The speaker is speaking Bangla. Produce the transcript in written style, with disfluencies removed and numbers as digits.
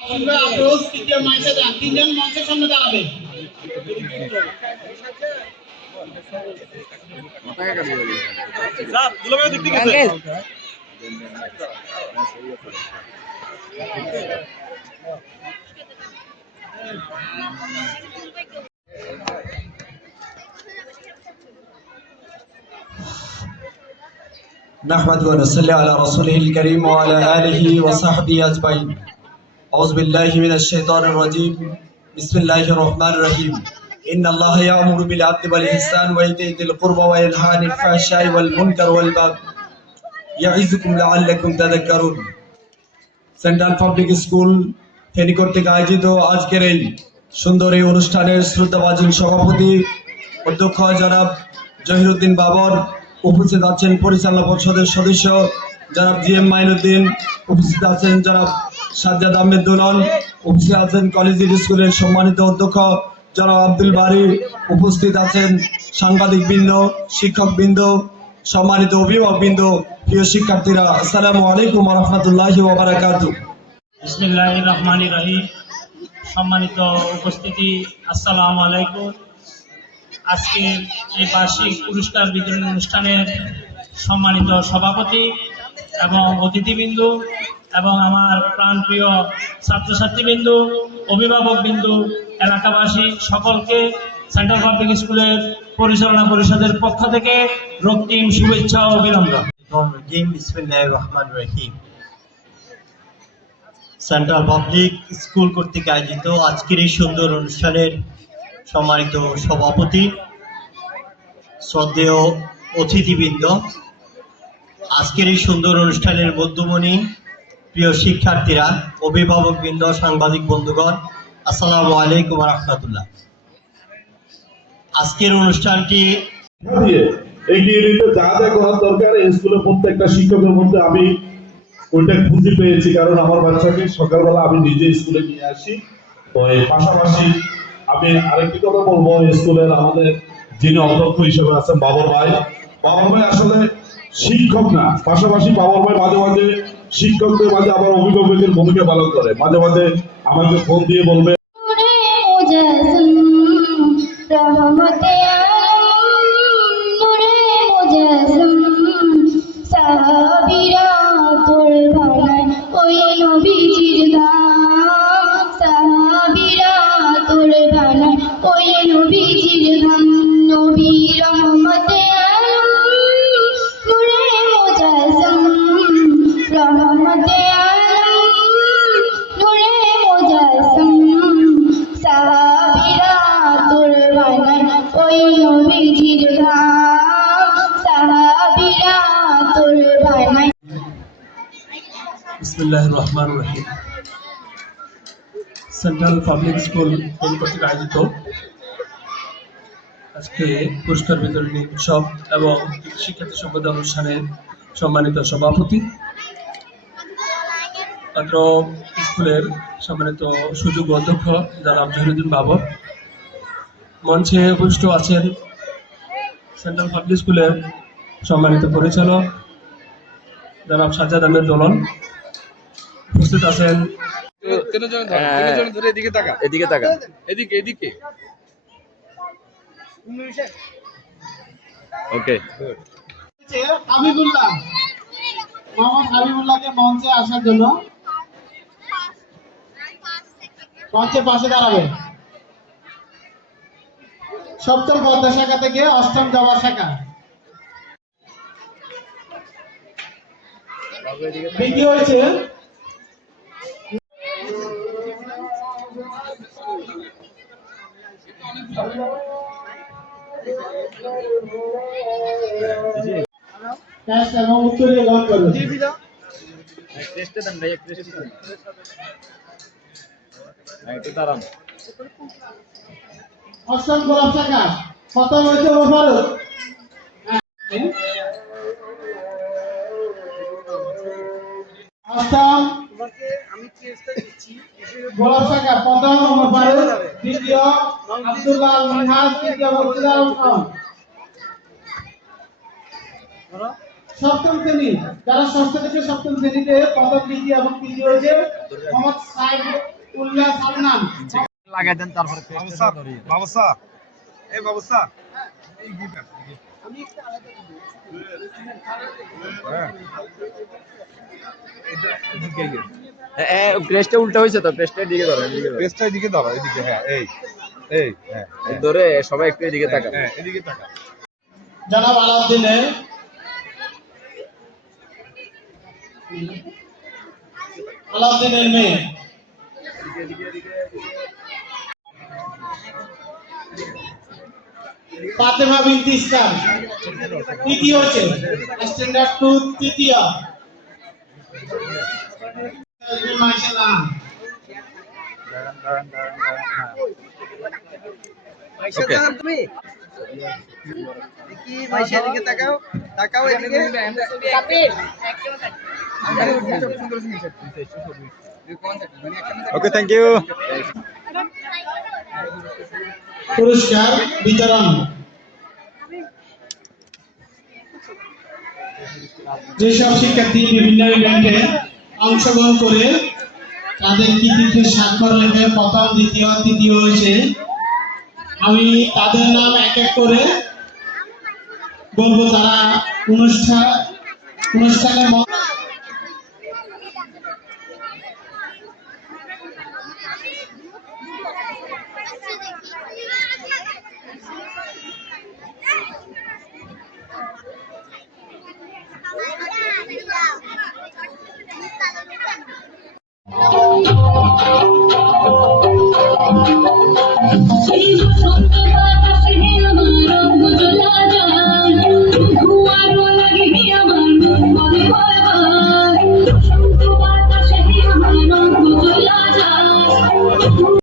আফরোজ তৃতীয় মাইশা যান, তিনজন মঞ্চের সামনে দাঁড়াবে। نحمد ونصلي على رسوله الكريم وعلى آله وصحبه أجمعين. أعوذ بالله من الشيطان الرجيم. بسم الله الرحمن الرحيم. إن الله يأمر بالعدل والإحسان وإيتاء ذي القربى وينهى عن الفحشاء والمنكر والبغي يعظكم لعلكم تذكرون. সেন্ট্রাল পাবলিক স্কুল ফেনী কর্তৃক আয়োজিত আজকের এই সুন্দর এই অনুষ্ঠানের শ্রদ্ধাভাজন সভাপতি অধ্যক্ষ জনাব জহিরুদ্দিন বাবর, উপস্থিত আছেন পরিচালনা পর্ষদের সদস্য জনাব জিএম মাইনুদ্দিন, উপস্থিত আছেন জনাব সাজ্জাদ আহমেদ দুলন, উপস্থিত আছেন কলেজিয়েট স্কুলের সম্মানিত অধ্যক্ষ জনাব আব্দুল বারী, উপস্থিত আছেন সাংবাদিক বৃন্দ, শিক্ষক বৃন্দ, সম্মানিত অভিভাবক বৃন্দ, প্রিয় শিক্ষার্থীরা, আসসালামু আলাইকুম ওয়া রাহমাতুল্লাহি ওয়া বারাকাতুহু। বিসমিল্লাহির রহমানির রহিম। সম্মানিত উপস্থিতি, আসসালামু আলাইকুম। আজকের এই বার্ষিক পুরস্কার বিতরণ অনুষ্ঠানের সম্মানিত সভাপতি এবং অতিথিবৃন্দ এবং আমার প্রাণপ্রিয় ছাত্রছাত্রীবৃন্দ, অভিভাবকবৃন্দ, এলাকাবাসী সকলকে সেন্ট্রাল পাবলিক স্কুলের পরিচালনা পরিষদের পক্ষ থেকে রক্তিম শুভেচ্ছা ও অভিনন্দন। বিসমিল্লাহির রহমানির রহিম। সেন্ট্রাল পাবলিক স্কুল কর্তৃক আয়োজিত আজকের এই সুন্দর অনুষ্ঠানের সম্মানিত সভাপতি, শ্রদ্ধেয় অতিথিবৃন্দ, আজকের এই সুন্দর অনুষ্ঠানের মধ্যমণি, প্রিয় শিক্ষার্থীরা, অভিভাবকবৃন্দ, সাংবাদিক বন্ধুগণ, আসসালামু আলাইকুম ওয়া রাহমাতুল্লাহ। আজকের অনুষ্ঠানটি এগিয়ে নিতে যা যা করার দরকার স্কুলের প্রত্যেকটা শিক্ষকের মধ্যে আমি ওইটা খুঁজে পেয়েছি, কারণ আমার বাচ্চাকে সকালবেলা আমি নিজে স্কুলে নিয়ে আসি। তো এর পাশাপাশি আমি আরেকটি কথা বলবো, স্কুলের আমাদের যিনি অধ্যক্ষ হিসেবে আছেন বাবর ভাই আসলে শিক্ষক না, পাশাপাশি বাবর ভাই মাঝে মাঝে শিক্ষকদের মাঝে আবার অভিভাবকের ভূমিকা পালন করে। মাঝে মাঝে আমাকে ফোন দিয়ে বলবে বিসমিল্লাহির রহমানির রহিম। সেন্ট্রাল পাবলিক স্কুল ফেনী কর্তৃক আয়োজিত আজকে পুরস্কার বিতরণী উৎসব এবং শিক্ষার্থী সম্পদ অনুষ্ঠানের সম্মানিত সভাপতি, অত্র স্কুলের সম্মানিত সুযোগ্য অধ্যক্ষ জনাব জহিরুদ্দিন বাবর, মঞ্চে উপস্থিত আছেন সেন্ট্রাল পাবলিক স্কুলের সম্মানিত পরিচালক জনাব সাজ্জাদ আহমেদ দোলন, উপস্থিত আছেন হাবিবুল্লাহ, মোহাম্মদ হাবিবুল্লাহকে মঞ্চে আসার জন্য মঞ্চের পাশে দাঁড়াবে। সপ্তম পদ্মা শাখা থেকে অষ্টম জবা শাখা। দ্বিতীয় হয়েছে এবং উত্তরীয় গ্রহণ করবে। অষ্টম গোলাপ শাখা, প্রথম হয়েছে মোবারক। অষ্টম গোলাপ শাখা, প্রথম মোবারক, দ্বিতীয় আব্দুল্লাহ আল মিনহাজ, তৃতীয় মুর্শিদা আল খান। সপ্তম শ্রেণী, যারা ষষ্ঠ থেকে সপ্তম শ্রেণীতে প্রথম, দ্বিতীয় এবং তৃতীয় হয়েছে মোহাম্মদ সাইদ আব্দুল্লাহ সালমান, লাগাই দেন তারপরে বাবুসা এই বাবুসা প্রেসটা উল্টা হয়েছে তো, প্রেসটা দিকে ধরো, পেজটা এদিকে ধরো, এদিকে, হ্যাঁ এই হ্যাঁ ধরে সবাই একটু এদিকে তাকান। হ্যাঁ এদিকে তাকা। জনাব আলাউদ্দিনের মেয়ে ফাতেমা বিনতি ইসলাম, তৃতীয় হচ্ছে স্ট্যান্ডার্ড 2 তৃতীয়। মাশাআল্লাহ। ওকে, থ্যাংক ইউ। পুরস্কার বিতরণ। যেসব শিক্ষার্থী বিভিন্ন ইভেন্টে অংশগ্রহণ করে তাদের কৃতিত্বের স্বাক্ষর রেখে প্রথম, দ্বিতীয়, তৃতীয় হয়েছে, আমি তাদের নাম এক এক করে বলবো। তারা অনুষ্ঠানের